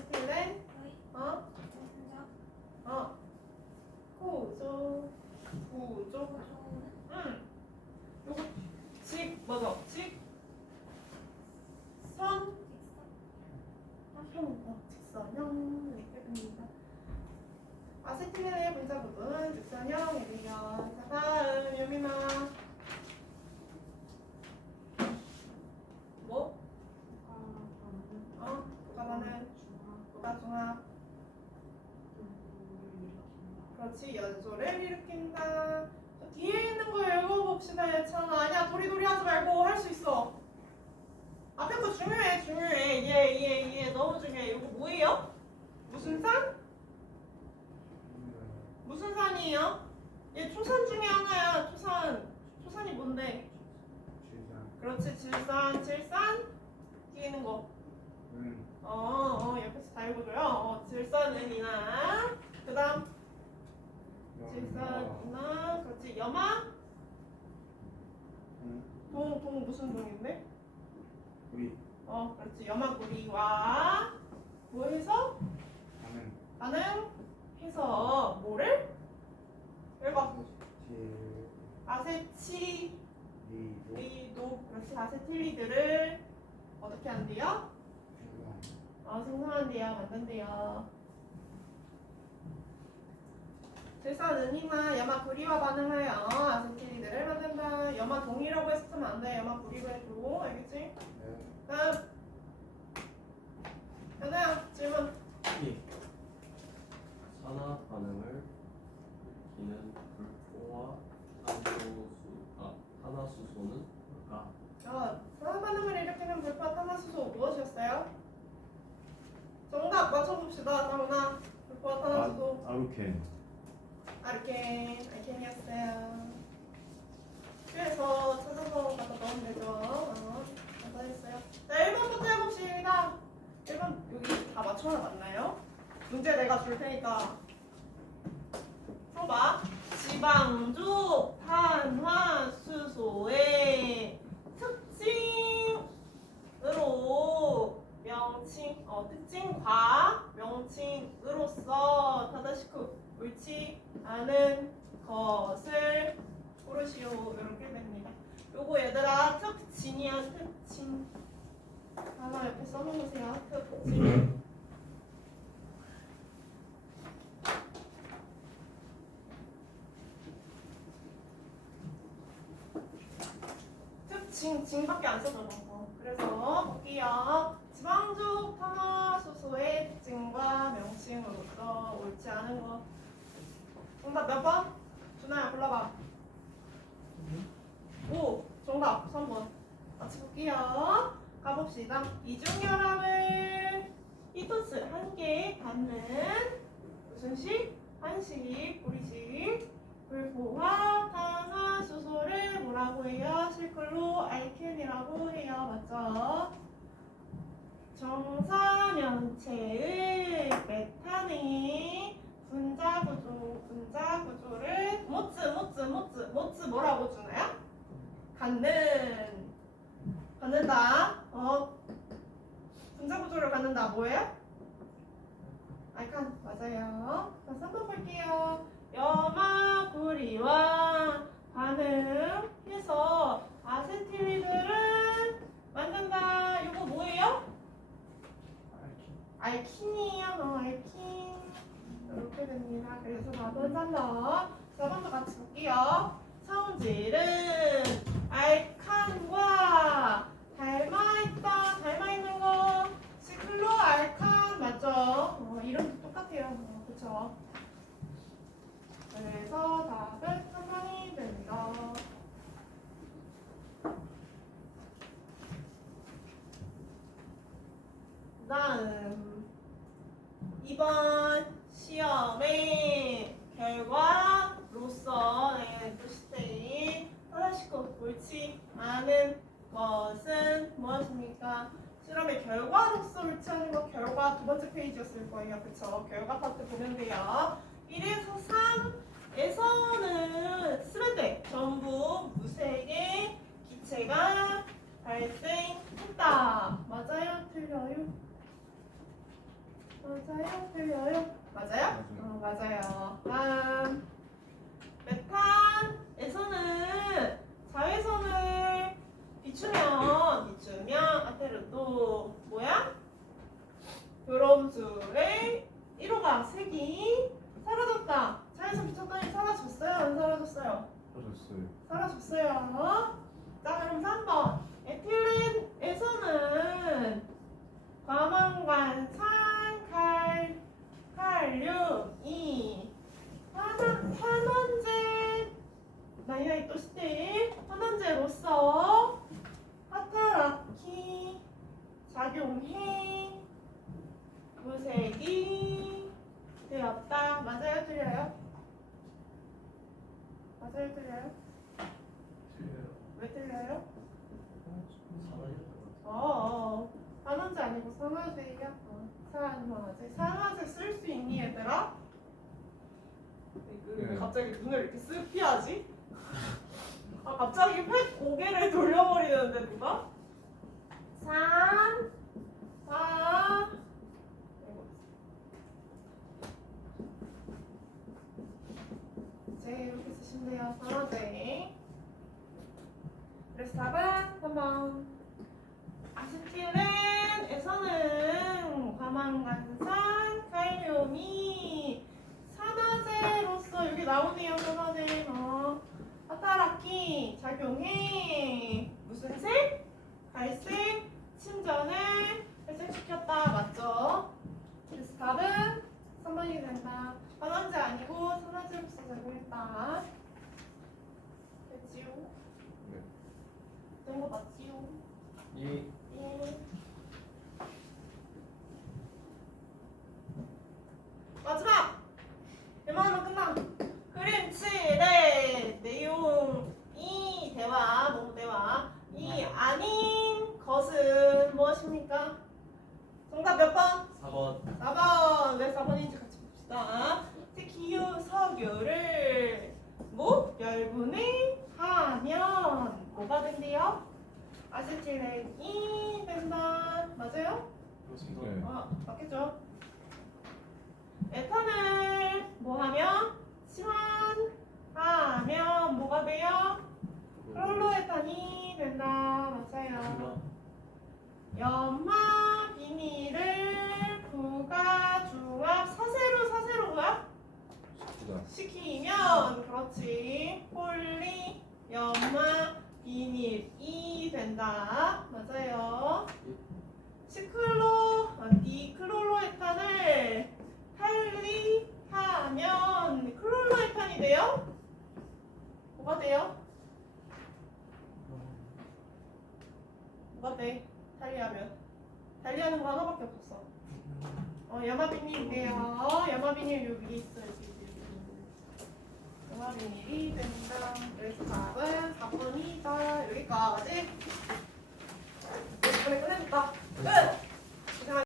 아세틸렌 어? 어 구조 구조 응 요거 직 뭐죠? 직선 형 어, 직선형 됩니다 아세틸렌의 분자 부분 직선형이래요 자 다음 유미나 뭐? 어? 누가만은 누가 중합 그렇지 연소를 일으킨다. 자, 뒤에 있는 거 읽어봅시다 예찬아. 아니야 도리도리 하지 말고 할 수 있어. 앞에 거 중요해 중요해. 예 예 예 너무 중요해. 이거 뭐예요? 무슨 산? 무슨 산이에요? 얘 초산 중에 하나야. 초산. 초산이 뭔데? 그렇지 질산. 질산? 뒤에 있는 거. 어, 어, 옆에서 다 읽어줘요. 어, 질산은이나, 그 다음, 질산이나, 그렇지, 염화, 동, 동 무슨 동인데? 우리 어, 그렇지, 염화구리와, 뭐 해서? 가는 반응해서, 뭐를? 읽어. 질 아세치리도, 리도 그렇지, 아세틸리드를 어떻게 한대요? 어, 생성한대요, 만든대요. 질산은이나 염화 구리와 반응하여 아세틸리드를 만든다. 염화 동이라고 했으면 안 돼. 염화 구리로 해줘. 알겠지? 다음. 현아야, 질문. 산화 반응을 일으키는 불포화 탄소수 아 탄화수소는 뭘까? 어, 산화 반응을 일으키는 불포 탄화수소 무엇이었어요? 정답 맞춰봅시다. 다문아. 불포 탄화수소. 아루켄 아르켄, 아르켄이었어요. 그래서 찾아서 갖다 넣으면 되죠. 어, 감사했어요. 자, 1번부터 해봅시다. 1번 여기 다 맞춰놔 맞나요? 문제 내가 줄 테니까 써봐. 지방주 탄화수소의 특징으로 명칭, 어, 특징과 명칭으로서 타다시쿠 옳지 않은 것을 고르시오 이렇게 됩니다. 요거 얘들아 특징이야 특징. 하나 옆에 써놓으세요. 특징. 특징 징밖에 안 써줘서 그래서 볼게요. 지방족 탄화수소의 특징과 명칭으로서 옳지 않은 것. 정답 몇 번? 준아야 골라봐. 오 정답 3번. 같이 볼게요. 가봅시다. 이중결합을 히토스 한 개에 받는 무슨 식? 한식, 우리식. 불포화 탄화수소를 뭐라고 해요? 실클로 알켄이라고 해요. 맞죠? 정사면체의 메탄의 분자 구조, 분자 구조를 모츠, 모츠, 모츠, 모츠 뭐라고 주나요? 갖는, 갖는다. 어, 분자 구조를 갖는다. 뭐예요? 알칸 맞아요. 자, 3번 볼게요. 염화구리와 반응해서 아세틸리드를 만든다. 이거 뭐예요? 알킨이에요. 어, 알킨. 이렇게 됩니다. 그래서 4번 3번. 4번도 같이 볼게요. 성질은 알칸과 닮아있다. 닮아있는 거. 시클로 알칸 맞죠? 어, 이름도 똑같아요. 어, 그쵸? 그래서 답은 3번이 됩니다. 다음 2번 시험의 결과로서 네, 도시테이 하나씩 옳지 않은 것은 무엇입니까? 실험의 결과로서 옳지 않은 것 결과 두 번째 페이지였을 거예요. 그쵸? 결과 파트 보면 돼요. 1에서 3에서는 스베데 전부 무색의 기체가 발생했다. 맞아요? 틀려요? 맞아요? 틀려요? 맞아요? 어, 맞아요. 다음 메탄에서는 자외선을 비추면 비추면 아테르도 뭐야? 교롬술의 1호가 색이 사라졌다. 자외선 비쳤더니 사라졌어요? 안 사라졌어요? 알았어요. 사라졌어요. 자 그럼 3번 에틸렌에서는 과망관산 칼 칼륨이 환원 환원제 나이나이 또 시대 환원제로서 하타라키 작용해 무색이 되었다. 맞아요, 틀려요? 틀려요? 틀려요. 왜 틀려요? 어, 어. 산화제 아니고 산화제야. 어, 산화제. 산화제 쓸 수 있니 얘들아? 그, 왜 네. 갑자기 눈을 이렇게 쓱 피하지? 아 갑자기 획 고개를 돌려버리는데 누가? 3 4 이제 이 돼요. 산화제. 그래서 답은 3번. 아세틸렌에서는 과망간산 칼륨이 산화제로서 여기 나오네요 산화제 어, 하타라키 작용해 무슨 색? 갈색 침전을 발생시켰다 맞죠? 그래서 답은 3번이 된다 산화제 아니고 산화제로서 작용했다 됐지요? 네. 된거 맞지요? 이 예. 마지막! 웬만하면 끝나. 그림 칠의 내용이 대화, 너무 대화. 이 아닌 것은 무엇입니까? 정답 몇 번? 4번 4번. 왜 4번인지 같이 봅시다. 특히유 석유를 무열분해 하면 뭐가 된대요? 아세틸렌이 된다. 맞아요? 그렇습니다. 네. 아, 맞겠죠? 에탄을 뭐 하면? 시환하면 뭐가 돼요? 클로로에탄이 된다. 맞아요. 연마 비닐을 부가 중합 사세로 사세로가 보자. 시키면 그렇지 폴리 연마 비닐 이 된다 맞아요 시클로 아, 디클로로에탄을 탈리하면 클로로에탄이 돼요? 뭐가 돼요? 뭐가 돼? 탈리하면 탈리하는 거 하나밖에 없었어 어 야마비닐이에요 야마비닐 여기 있어요 지 동아리 1이 된다. 그래서 답은 4번이다. 여기까지. 5분에 끝냅니다. 끝!